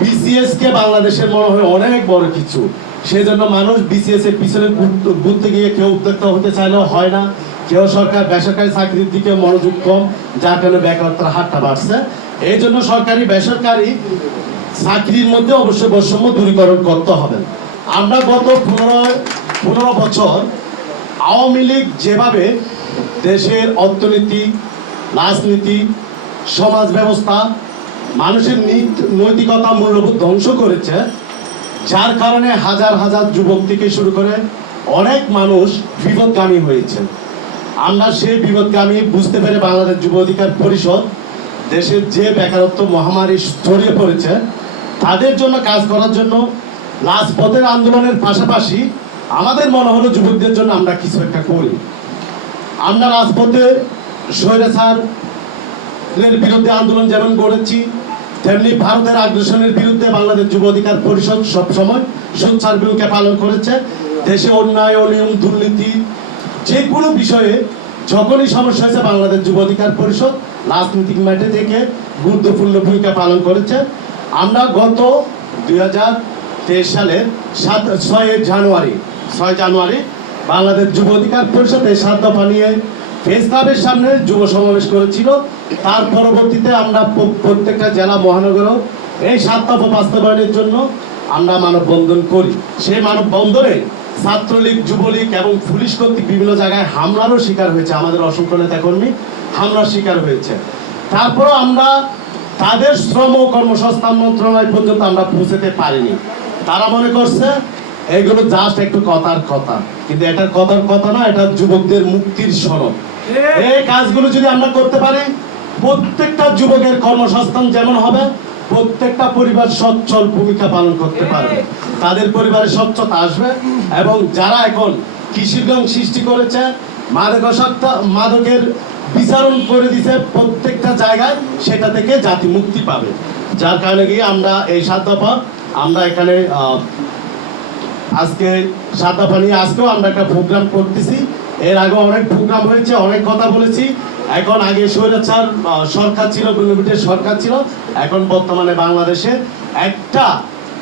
BCS কে বাংলাদেশের মনে হয় অনেক বড় কিছু, সেজন্য মানুষ বিসিএস এর পিছনে ঘুরতে গিয়ে কেউ উদ্যোক্তা হতে চাইলেও হয় না, কেউ সরকার বেসরকারি চাকরির দিকে মনোযোগ কম, যার কারণে বেকারত্বের হারটা বাড়ছে। এই জন্য সরকারি বেসরকারি চাকরির মধ্যে অবশ্যই বৈষম্য দূরীকরণ করতে হবে। আমরা গত 15 বছর আওয়ামী লীগ যেভাবে দেশের অর্থনীতি, রাজনীতি, সমাজ ব্যবস্থা, মানুষের নৈতিকতা, মূল্যবোধ ধ্বংস করেছে, যার কারণে হাজার হাজার যুবক থেকে শুরু করে অনেক মানুষ বিপদগামী হয়েছে। আমরা সেই বিপদগামী বুঝতে পেরে বাংলাদেশ যুব অধিকার পরিষদ দেশের যে বেকারত্ব মহামারী ছড়িয়ে পড়েছে তাদের জন্য কাজ করার জন্য রাজপথের আন্দোলনের পাশাপাশি আমাদের মনে হলো যুবকদের জন্য আমরা কিছু একটা করি। আমরা রাজপথে স্বৈরাচারের বিরুদ্ধে আন্দোলন যেমন গড়েছি, তেমনি ভারতের আগ্রাসনের বিরুদ্ধে বাংলাদেশ যুব অধিকার পরিষদ সবসময় সোচ্চার ভূমিকা পালন করেছে। দেশে অন্যায়, অনিয়ম, দুর্নীতি যে কোনো বিষয়ে যখনই সমস্যা হয়েছে বাংলাদেশ যুব অধিকার পরিষদ রাজনৈতিক মাঠে থেকে গুরুত্বপূর্ণ ভূমিকা পালন করেছে। আমরা গত 2023 সালের 6 জানুয়ারি বাংলাদেশ যুব অধিকার পরিষদ এই 7 দফা নিয়ে প্রেস ক্লাবের সামনে যুব সমাবেশ করেছিল। তার পরবর্তীতে আমরা প্রত্যেকটা জেলা মহানগরও এই 7 দফা বাস্তবায়নের জন্য আমরা মানববন্ধন করি। সেই মানববন্ধনে ছাত্রলীগ, যুবলীগ এবং পুলিশ কর্তৃক বিভিন্ন জায়গায় হামলারও শিকার হয়েছে। আমাদের অসংখ্য নেতাকর্মী হামলার শিকার হয়েছে। তারপরও আমরা তাদের শ্রম ও কর্মসংস্থান মন্ত্রণালয় পর্যন্ত আমরা পৌঁছতে পারিনি। তারা মনে করছে এগুলো জাস্ট একটু কথার কথা, কিন্তু এটার কথার কথা না, এটা যুবকদের মুক্তির সনদ। এই কাজগুলো যদি আমরা করতে পারি, প্রত্যেকটা যুবকের কর্মসংস্থান যেমন হবে, প্রত্যেকটা পরিবার সচ্ছল ভূমিকা পালন করতে পারবে, তাদের পরিবারে স্বচ্ছতা আসবে। এবং যারা এখন কৃষিগণ সৃষ্টি করেছে, মাদকের বিচারণ করে দিছে প্রত্যেকটা জায়গায়, সেটা থেকে জাতি মুক্তি পাবে। যার কারণে গিয়ে আমরা এই 7 দফা আমরা এখানে আজকে 7 দফা নিয়ে আজকেও আমরা একটা প্রোগ্রাম করতেছি। এর আগে অনেক প্রোগ্রাম হয়েছে, অনেক কথা বলেছি। এখন আগে স্বৈরাচার সরকার ছিল, গুণবিটের সরকার ছিল, এখন বর্তমানে বাংলাদেশে একটা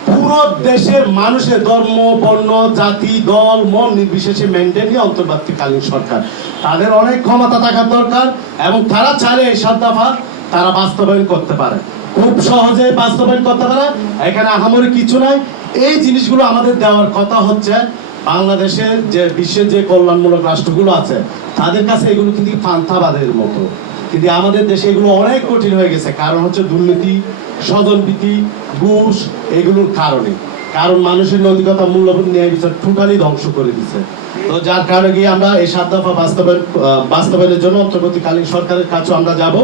পুরো দেশের মানুষের ধর্ম, বর্ণ, জাতি, দল, মন নির্বিশেষে মেনটেন নিয়ে অন্তর্বর্তীকালীন সরকার। তাদের অনেক ক্ষমতা থাকার দরকার এবং তারা চাইলে এই 7 দফা তারা বাস্তবায়ন করতে পারে, খুব সহজে বাস্তবায়ন করতে পারে। এখানে আহামরি কিছু নাই। এই জিনিসগুলো আমাদের দেওয়ার কথা হচ্ছে বাংলাদেশের যে বিশ্বের যে কল্যাণমূলক রাষ্ট্রগুলো আছে তাদের কাছে এগুলো কিন্তু পান্থাবাদের মতো, কিন্তু আমাদের দেশে এগুলো অনেক কঠিন হয়ে গেছে। কারণ হচ্ছে দুর্নীতি, স্বজনপ্রীতি, ঘুষ, এগুলোর কারণে। কারণ মানুষের নৈতিকতা, মূল্যবোধ, ন্যায় বিচার টোটালি ধ্বংস করে দিচ্ছে। তো যার কারণে গিয়ে আমরা এই 7 দফা বাস্তবায়নের জন্য অন্তর্বর্তীকালীন সরকারের কাছে আমরা যাব।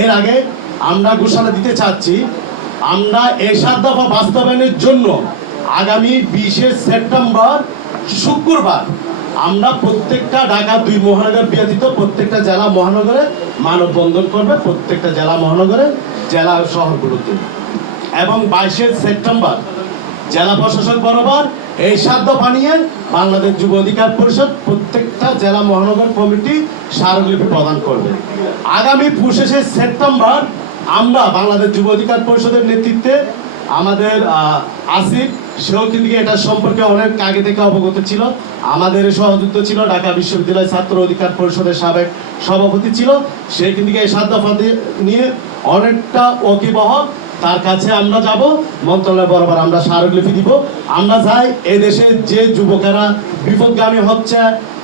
এর আগে আমরা ঘোষণা দিতে চাচ্ছি, আমরা এই 7 দফা বাস্তবায়নের জন্য আগামী 20 সেপ্টেম্বর শুক্রবার আমরা প্রত্যেকটা ঢাকা 2 মহানগর ব্যতীত প্রত্যেকটা জেলা মহানগরে মানববন্ধন করবে, প্রত্যেকটা জেলা মহানগরে, জেলা শহরগুলোতে। এবং 22 সেপ্টেম্বর জেলা প্রশাসক বরাবর এই 7 দফা নিয়ে বাংলাদেশ যুব অধিকার পরিষদ প্রত্যেকটা জেলা মহানগর কমিটি স্মারকলিপি প্রদান করবে। আগামী 25 সেপ্টেম্বর আমরা বাংলাদেশ যুব অধিকার পরিষদের নেতৃত্বে আমাদের আসিফ, সেও কিন্তু এটা সম্পর্কে অনেক আগে থেকে অবগত ছিল, আমাদের সহযুক্ত ছিল, ঢাকা বিশ্ববিদ্যালয় ছাত্র অধিকার পরিষদের সাবেক সভাপতি ছিল। সে কিন্তু এই 7 দফা নিয়ে অনেকটা ওয়াকিবহাল। তার কাছে আমরা যাব, মন্ত্রণালয় বরাবর আমরা স্মারকলিপি দিব। আমরা চাই এই দেশে যে যুবকেরা বিপদগামী হচ্ছে,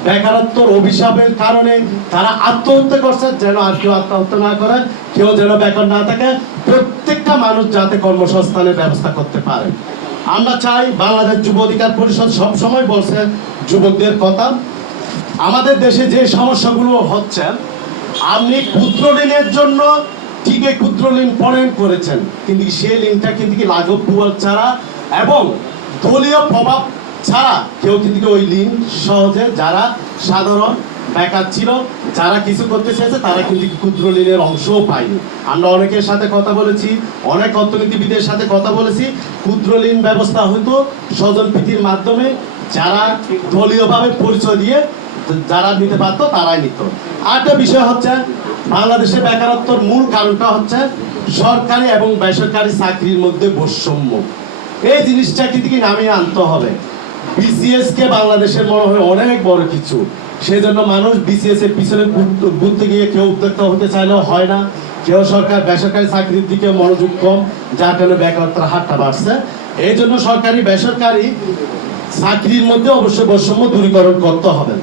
বেকারত্বর অভিশাপের কারণে তারা আত্মহত্যা করছে, যেন আর কেউ আত্মহত্যা না করে, কেউ যেন বেকার না থাকে, প্রত্যেকটা মানুষ যাতে কর্মসংস্থানের ব্যবস্থা করতে পারে। আমরা চাই, বাংলাদেশ যুব অধিকার পরিষদ সবসময় বলছে যুবকদের কথা। আমাদের দেশে যে সমস্যাগুলো হচ্ছে, আপনি ক্ষুদ্র ঋণের জন্য ঠিকই ক্ষুদ্র ঋণ প্রণয়ন করেছেন, কিন্তু সেই ঋণটা কিন্তু লাঘব প্রভাব ছাড়া এবং দলীয় প্রভাব ছাড়া কেউ কিন্তু ওই ঋণ সহজে, যারা সাধারণ বেকার ছিল, যারা কিছু করতে চেয়েছে, তারা কিন্তু ক্ষুদ্র ঋণের অংশও পায়নি। আমরা অনেকের সাথে কথা বলেছি, অনেক অর্থনীতিবিদের সাথে কথা বলেছি, ক্ষুদ্র ঋণ ব্যবস্থা হতো স্বজনপ্রীতির মাধ্যমে, যারা দলীয়ভাবে পরিচয় দিয়ে যারা নিতে পারতো তারাই নিত। আরেকটা বিষয় হচ্ছে, বাংলাদেশে বেকারত্বর মূল কারণটা হচ্ছে সরকারি এবং বেসরকারি চাকরির মধ্যে বৈষম্য। এই জিনিসটাকে দিকে নামিয়ে আনতে হবে। বিসিএস কে বাংলাদেশের মনে হয় অনেক বড় কিছু, সেই জন্য মানুষ বিসিএস এর পিছনে ঘুরতে গিয়ে কেউ উদ্যোক্তা হতে চাইলেও হয় না, কেউ সরকার বেসরকারি চাকরির দিকে মনোযোগ কম, যার কারণে বেকারত্বের হারটা বাড়ছে। এই জন্য সরকারি বেসরকারি চাকরির মধ্যে অবশ্যই বৈষম্য দূরীকরণ করতে হবে।